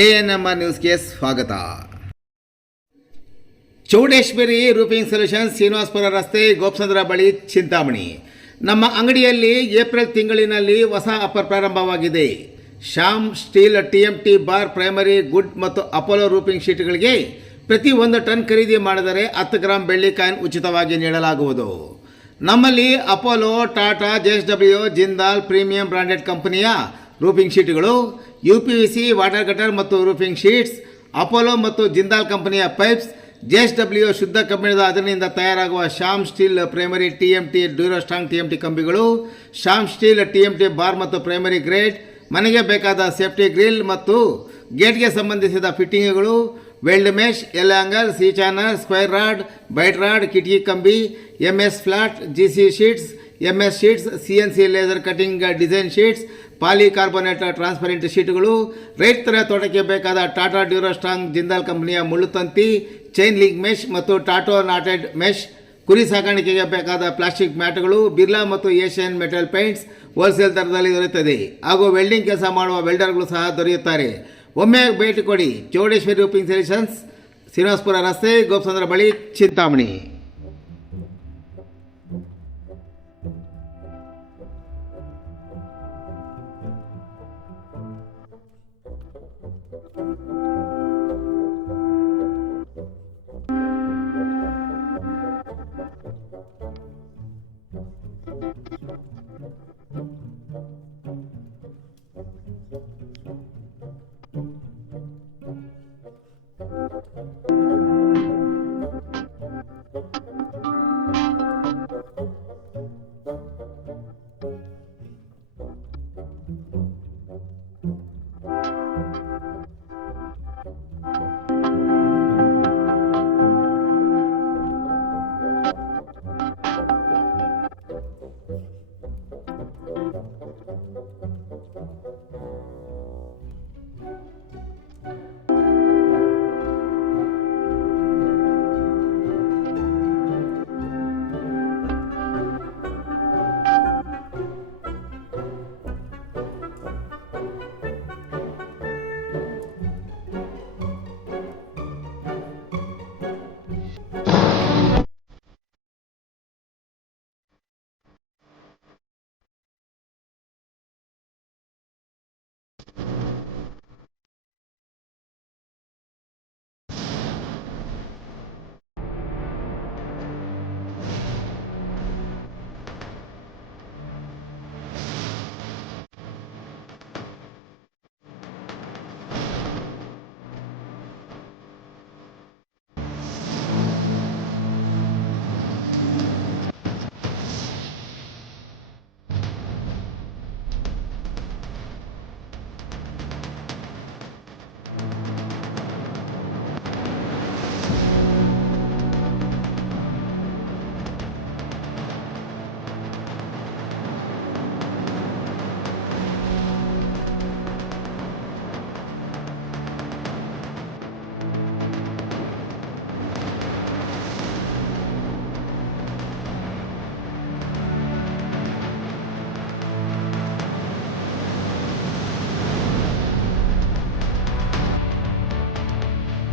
ANMR ನ್ಯೂಸ್ಗೆ ಸ್ವಾಗತ. Chowdeshwari roofing solutions, Srinivaspur ರಸ್ತೆ, ಗೋಪಸಂದ್ರ ಬಳಿ, ಚಿಂತಾಮಣಿ. ನಮ್ಮ ಅಂಗಡಿಯಲ್ಲಿ ಏಪ್ರಿಲ್ ತಿಂಗಳಿನಲ್ಲಿ ಹೊಸ ಆಫರ್ ಪ್ರಾರಂಭವಾಗಿದೆ. Shyam steel TMT bar, primary, good ಮತ್ತು ಅಪೋಲೋ ರೂಫಿಂಗ್ ಶೀಟ್ಗಳಿಗೆ ಪ್ರತಿ 1 ಟನ್ ಖರೀದಿ ಮಾಡಿದರೆ 10 ಗ್ರಾಂ ಬೆಳ್ಳಿ ಕಾಯಿನ್ ಉಚಿತವಾಗಿ ನೀಡಲಾಗುವುದು. ನಮ್ಮಲ್ಲಿ Apollo, Tata, JSW, Jindal premium branded ಕಂಪನಿಯ ರೂಫಿಂಗ್ ಶೀಟ್ಗಳು, UPVC ವಾಟರ್ ಕಟರ್ ಮತ್ತು ರೂಫಿಂಗ್ ಶೀಟ್ಸ್, ಅಪೋಲೋ ಮತ್ತು ಜಿಂದಾಲ್ ಕಂಪನಿಯ ಪೈಪ್ಸ್, JSW ಶುದ್ಧ ಕಬ್ಬಿಣದ ಅದರಿಂದ ತಯಾರಾಗುವ Shyam steel primary TMT Durostrong TMT ಕಂಬಿಗಳು, ಶ್ಯಾಮ್ ಸ್ಟೀಲ್ TMT ಬಾರ್ ಮತ್ತು ಪ್ರೈಮರಿ ಗ್ರೇಡ್, ಮನೆಗೆ ಬೇಕಾದ ಸೇಫ್ಟಿ ಗ್ರಿಲ್ ಮತ್ತು ಗೇಟ್ಗೆ ಸಂಬಂಧಿಸಿದ ಫಿಟ್ಟಿಂಗ್ಗಳು, weld mesh, L angle, C channel, square rod, bright rod, ಕಿಟಕಿ ಕಂಬಿ, MS flat, GC sheets, MS sheets, CNC laser cutting design sheets, polycarbonate transparent ಶೀಟ್ಗಳು, ರೈತರ ತೋಟಕ್ಕೆ ಬೇಕಾದ ಟಾಟಾ ಡ್ಯೂರೋಸ್ಟ್ರಾಂಗ್ ಜಿಂದಾಲ್ ಕಂಪನಿಯ ಮುಳ್ಳುತಂತಿ, ಚೈನ್ ಲಿಂಕ್ ಮೆಶ್ ಮತ್ತು ಟಾಟೋ ನಾಟೆಡ್ ಮೆಶ್, ಕುರಿ ಸಾಕಾಣಿಕೆಗೆ ಬೇಕಾದ ಪ್ಲಾಸ್ಟಿಕ್ ಮ್ಯಾಟ್ಗಳು, ಬಿರ್ಲಾ ಮತ್ತು ಏಷ್ಯನ್ ಮೆಟಲ್ ಪೇಂಟ್ಸ್ ಹೋಲ್ಸೇಲ್ ದರದಲ್ಲಿ ದೊರೆಯುತ್ತದೆ. ಹಾಗೂ ವೆಲ್ಡಿಂಗ್ ಕೆಲಸ ಮಾಡುವ ವೆಲ್ಡರ್ಗಳು ಸಹ ದೊರೆಯುತ್ತಾರೆ. ಒಮ್ಮೆ ಭೇಟಿ ಕೊಡಿ. ಚೌಡೇಶ್ವರಿ ರೂಫಿಂಗ್ ಸೊಲ್ಯೂಷನ್ಸ್, ಶ್ರೀನಿವಾಸಪುರ ರಸ್ತೆ, ಗೋಪಸಂದ್ರ ಬಳಿ, ಚಿಂತಾಮಣಿ.